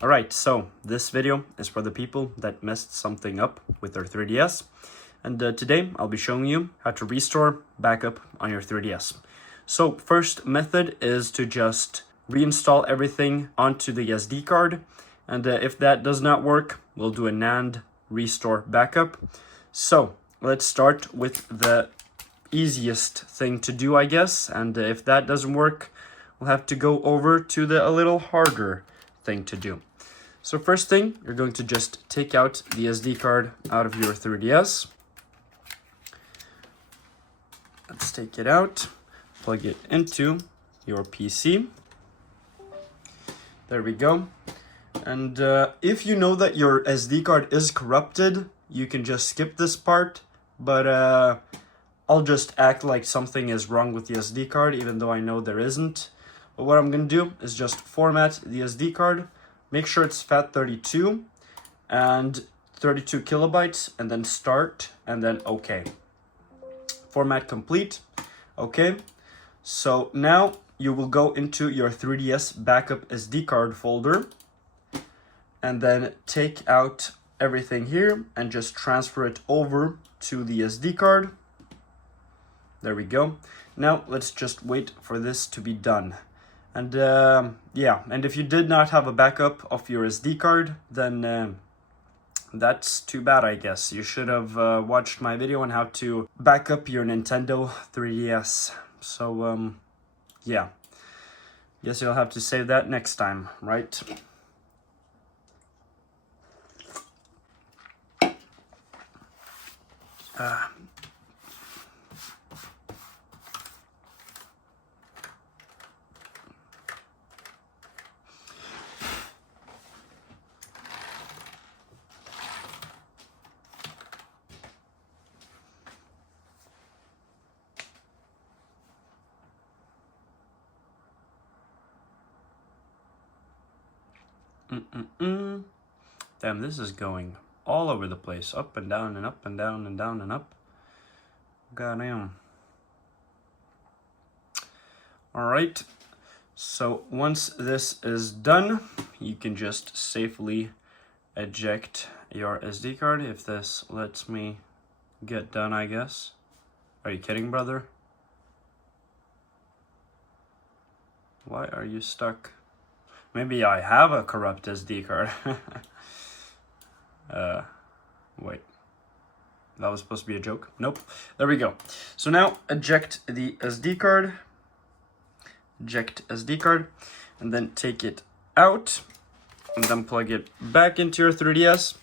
Alright, so this video is for the people that messed something up with their 3DS. And today I'll be showing you how to restore backup on your 3DS. So first method is to just reinstall everything onto the SD card. And if that does not work, we'll do a NAND restore backup. So let's start with the easiest thing to do, I guess. And if that doesn't work, we'll have to go over to the a little harder thing to do. So first thing, you're going to just take out the SD card out of your 3DS. Let's take it out, plug it into your PC. There we go. And if you know that your SD card is corrupted, you can just skip this part, but I'll just act like something is wrong with the SD card, even though I know there isn't. But what I'm going to do is just format the SD card. Make sure it's FAT32 and 32 kilobytes, and then start, and then OK. Format complete. OK. So now you will go into your 3DS backup SD card folder, and then take out everything here and just transfer it over to the SD card. There we go. Now let's just wait for this to be done. And yeah, and if you did not have a backup of your SD card, then that's too bad, I guess. You should have watched my video on how to back up your Nintendo 3DS. So yeah, guess you'll have to save that next time, right? Damn, this is going all over the place. Up and down and up and down and down and up. Goddamn. Alright. So once this is done, you can just safely eject your SD card. If this lets me get done, I guess. Are you kidding, brother? Why are you stuck? Maybe I have a corrupt SD card. Wait. That was supposed to be a joke. Nope. There we go. So now eject the SD card. Eject SD card. And then take it out. And then plug it back into your 3DS.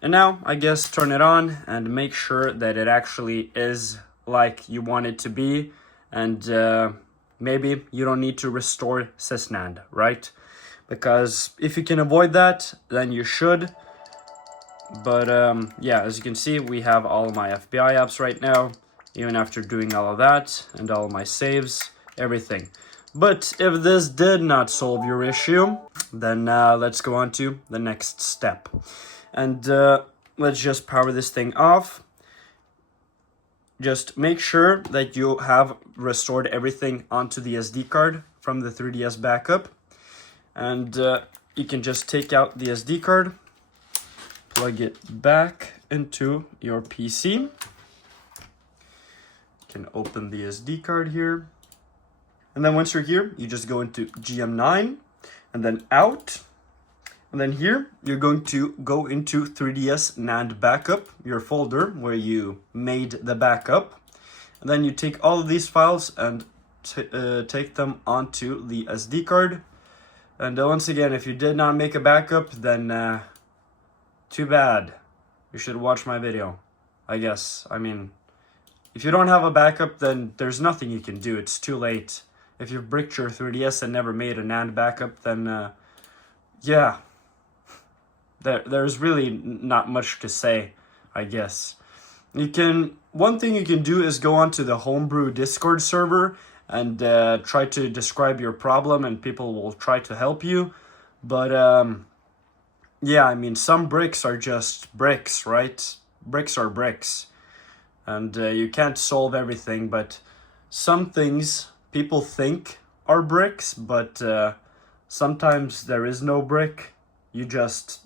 And now, I guess, turn it on and make sure that it actually is like you want it to be. And maybe you don't need to restore SysNAND, right? Because if you can avoid that, then you should. But yeah, as you can see, we have all of my FBI apps right now, even after doing all of that, and all of my saves, everything. But if this did not solve your issue, then let's go on to the next step. And let's just power this thing off. Just make sure that you have restored everything onto the SD card from the 3DS backup. And you can just take out the SD card, plug it back into your PC. You can open the SD card here. And then once you're here, you just go into GM9 and then out. And then here, you're going to go into 3DS NAND backup, your folder where you made the backup. And then you take all of these files and take them onto the SD card. And once again, if you did not make a backup, then too bad. You should watch my video, I guess. I mean, if you don't have a backup, then there's nothing you can do. It's too late. If you've bricked your 3DS and never made a NAND backup, then yeah. There's really not much to say, I guess. One thing you can do is go onto the Homebrew Discord server and try to describe your problem, and people will try to help you. But yeah, I mean, some bricks are just bricks, right? Bricks are bricks. And you can't solve everything, but some things people think are bricks, but sometimes there is no brick. you just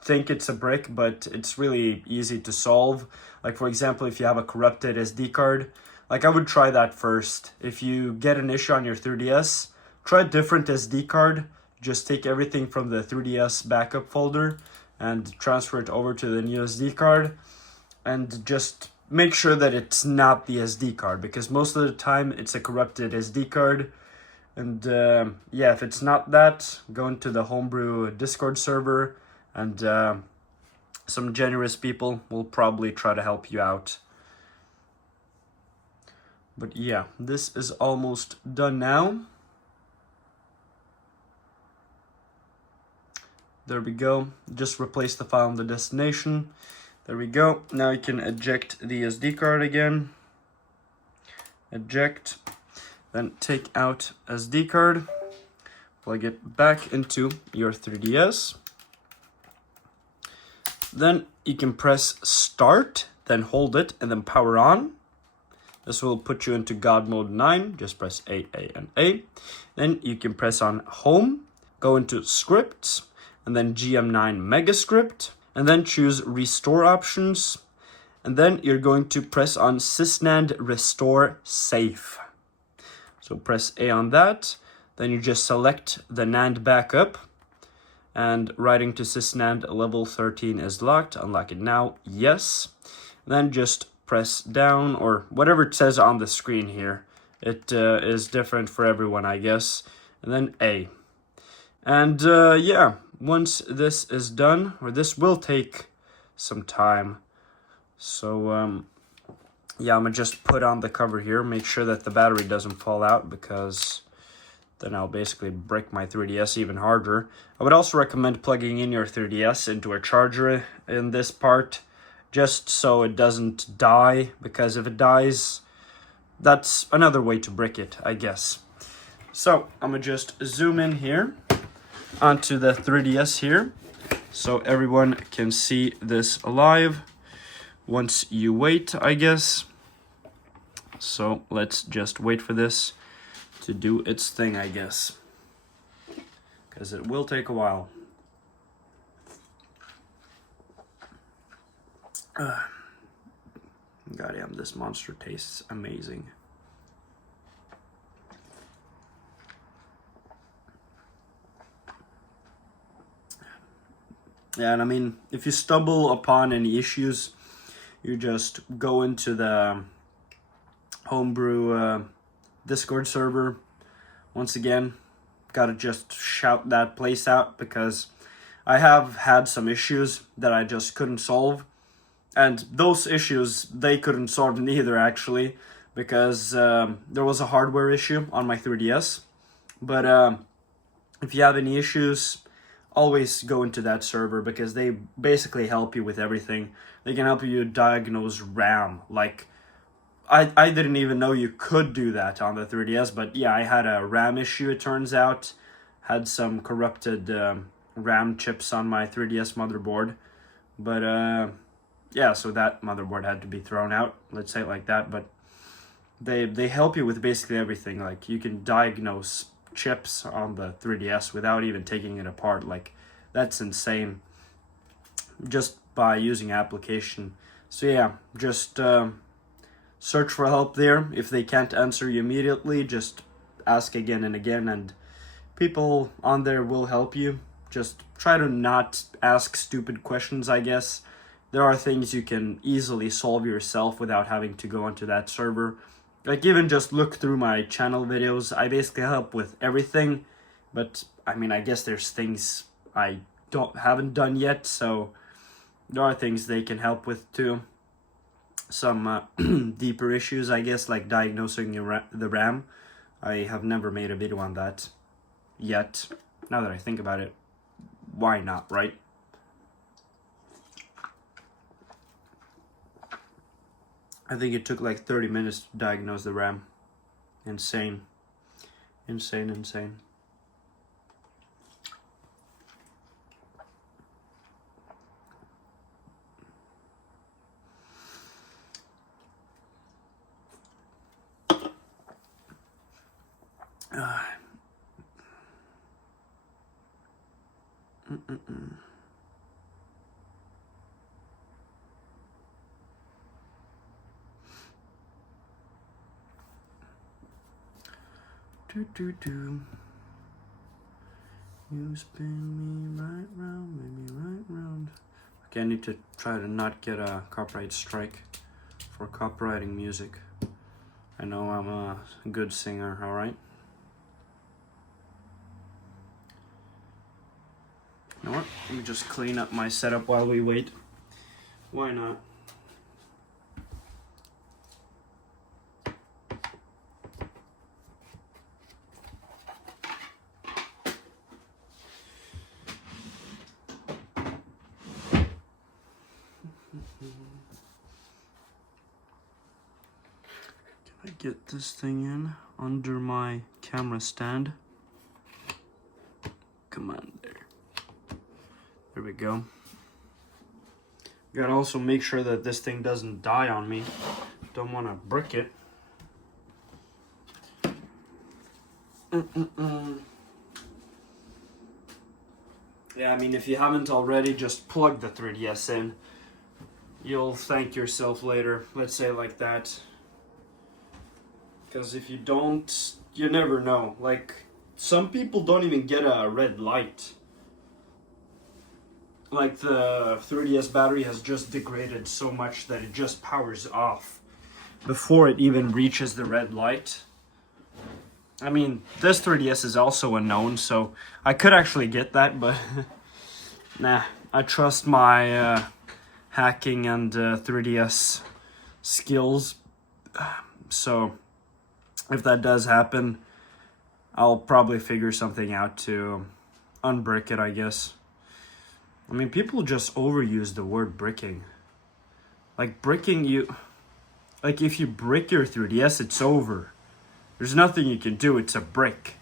think it's a brick, but it's really easy to solve. Like, for example, if you have a corrupted SD card, like I would try that first. If you get an issue on your 3DS, try a different SD card. Just take everything from the 3DS backup folder and transfer it over to the new SD card, and just make sure that it's not the SD card, because most of the time it's a corrupted SD card. And yeah, if it's not that, go into the Homebrew Discord server, and some generous people will probably try to help you out. But yeah, this is almost done now. There we go. Just replace the file in the destination. There we go. Now you can eject the SD card again. Eject. Then take out SD card. Plug it back into your 3DS. Then you can press start, then hold it, and then power on. This will put you into God Mode 9. Just press A, and A. Then you can press on Home, go into Scripts, and then GM9 Megascript, and then choose Restore Options. And then you're going to press on SysNAND Restore Safe. So press A on that. Then you just select the NAND backup, and writing to SysNAND level 13 is locked. Unlock it now. Yes. Then just press down, or whatever it says on the screen here. It is different for everyone, I guess. And then A. And yeah, once this is done, or this will take some time. So yeah, I'm gonna just put on the cover here, make sure that the battery doesn't fall out, because then I'll basically break my 3DS even harder. I would also recommend plugging in your 3DS into a charger in this part, just so it doesn't die, because if it dies, that's another way to brick it, I guess. So I'm gonna just zoom in here onto the 3DS here, so everyone can see this live once you wait, I guess. So let's just wait for this to do its thing, I guess, because it will take a while. Goddamn, this monster tastes amazing. Yeah, and I mean, if you stumble upon any issues, you just go into the Homebrew Discord server. Once again, gotta just shout that place out, because I have had some issues that I just couldn't solve. And those issues, they couldn't solve neither, actually, because there was a hardware issue on my 3DS. But if you have any issues, always go into that server, because they basically help you with everything. They can help you diagnose RAM. Like, I didn't even know you could do that on the 3DS, but yeah, I had a RAM issue, it turns out. Had some corrupted RAM chips on my 3DS motherboard. But yeah, so that motherboard had to be thrown out, let's say it like that. But they help you with basically everything. Like, you can diagnose chips on the 3DS without even taking it apart. Like, that's insane, just by using application. So yeah, just search for help there. If they can't answer you immediately, just ask again and again, and people on there will help you. Just try to not ask stupid questions, I guess. There are things you can easily solve yourself without having to go onto that server. Like, even just look through my channel videos. I basically help with everything, but I mean, I guess there's things I haven't done yet, so there are things they can help with too. Some deeper issues, I guess, like diagnosing the RAM. I have never made a video on that yet. Now that I think about it, why not, right? I think it took like 30 minutes to diagnose the RAM. Insane. Insane. You spin me right round, maybe right round. Okay, I need to try to not get a copyright strike for copywriting music. I know I'm a good singer, alright? You know what? Let me just clean up my setup while we wait. Why not? Can I get this thing in under my camera stand? Come on, there. There we go. Gotta also make sure that this thing doesn't die on me. Don't want to brick it. Yeah, I mean, if you haven't already, just plug the 3DS in. You'll thank yourself later, let's say like that. Because if you don't, you never know. Like, some people don't even get a red light. Like, the 3DS battery has just degraded so much that it just powers off before it even reaches the red light. I mean, this 3DS is also unknown, so I could actually get that, but nah, I trust my hacking and 3DS skills. So if that does happen, I'll probably figure something out to unbrick it, I guess. I mean, people just overuse the word bricking. Like, bricking, like, if you brick your 3DS, it's over. There's nothing you can do. It's a brick.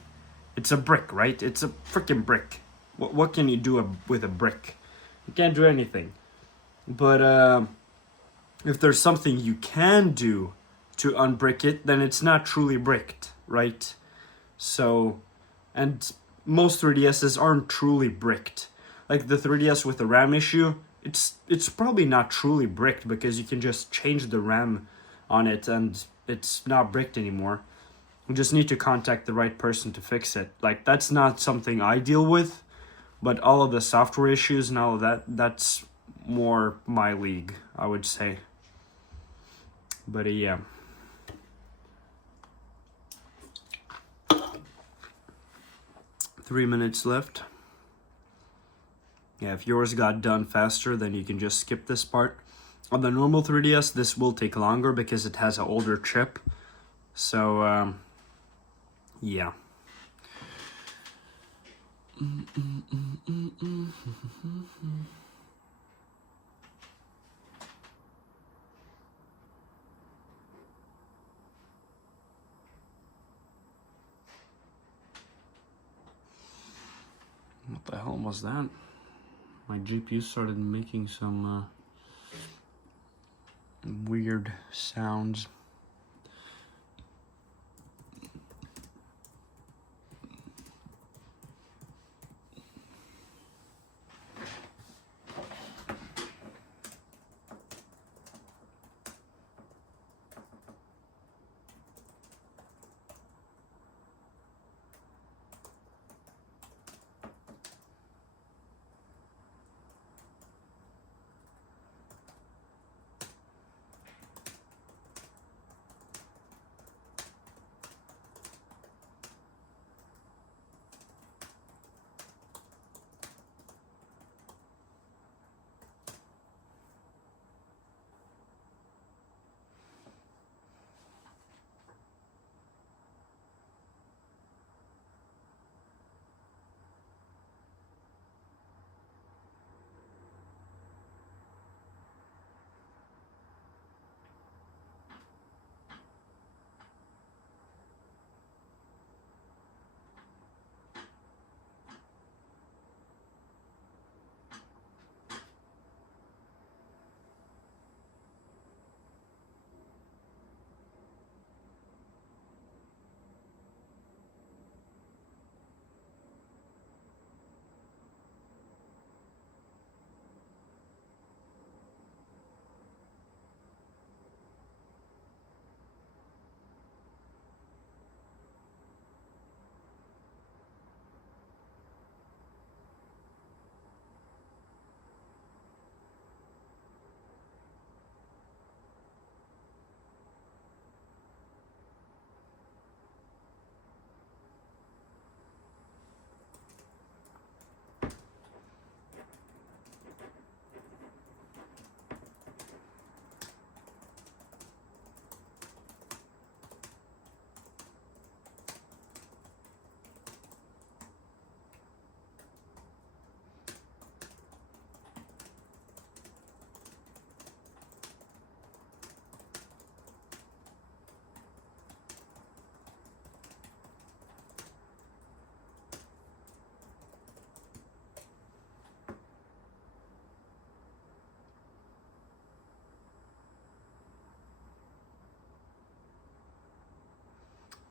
It's a brick, right? It's a freaking brick. What can you do with a brick? You can't do anything. But if there's something you can do to unbrick it, then it's not truly bricked, right? So, and most 3DSs aren't truly bricked. Like the 3DS with the RAM issue, it's probably not truly bricked because you can just change the RAM on it and it's not bricked anymore. You just need to contact the right person to fix it. Like, that's not something I deal with, but all of the software issues and all of that, that's more my league, I would say. But yeah. Three minutes left. Yeah, if yours got done faster, then you can just skip this part. On the normal 3DS, this will take longer because it has an older chip. So, yeah. What the hell was that? My GPU started making some weird sounds.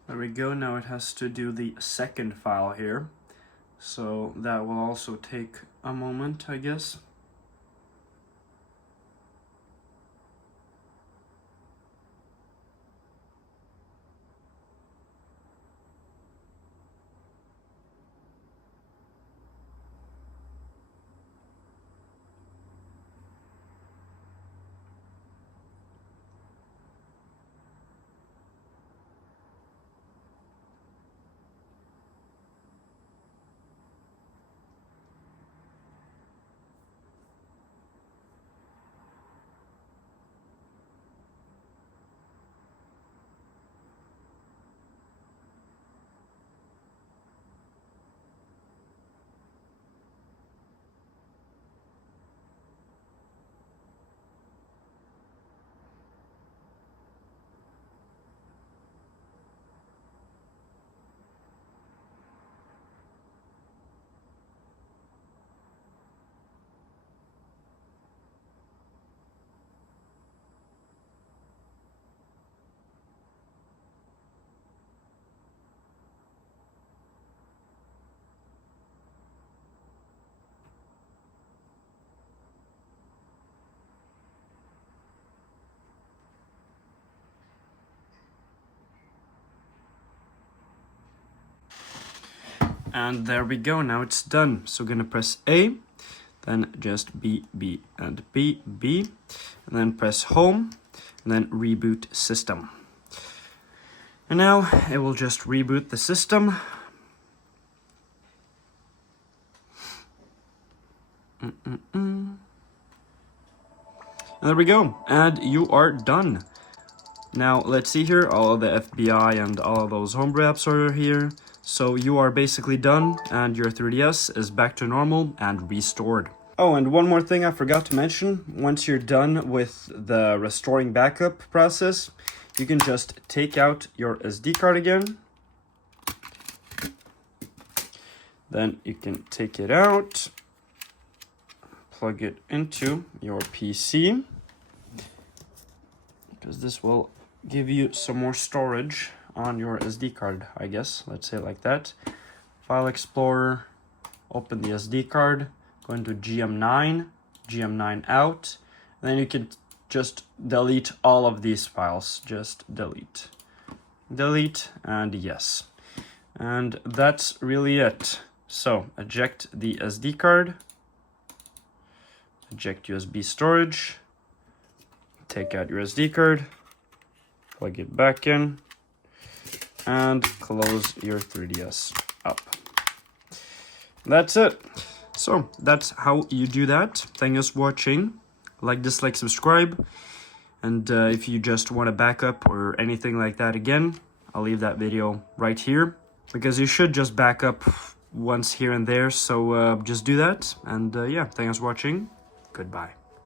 There we go. Now it has to do the second file here. So that will also take a moment, I guess. And there we go, now it's done. So gonna press A, then just B, B, and B, B, and then press home, and then reboot system. And now it will just reboot the system. And there we go, and you are done. Now let's see here, all of the FBI and all of those homebrew apps are here. So you are basically done, and your 3DS is back to normal and restored. Oh, and one more thing I forgot to mention. Once you're done with the restoring backup process, you can just take out your SD card again. Then you can take it out, plug it into your PC, because this will give you some more storage on your SD card, I guess. Let's say it like that. File Explorer, open the SD card, go into GM9, GM9 out, and then you can just delete all of these files. Just delete. Delete, and yes. And that's really it. So, eject the SD card, eject USB storage, take out your SD card, plug it back in, and close your 3DS up. That's it. So that's how you do that. Thank you for watching. Like, dislike, subscribe. And if you just want a backup or anything like that again, I'll leave that video right here, because you should just back up once here and there. So just do that. And yeah, thank you for watching. Goodbye.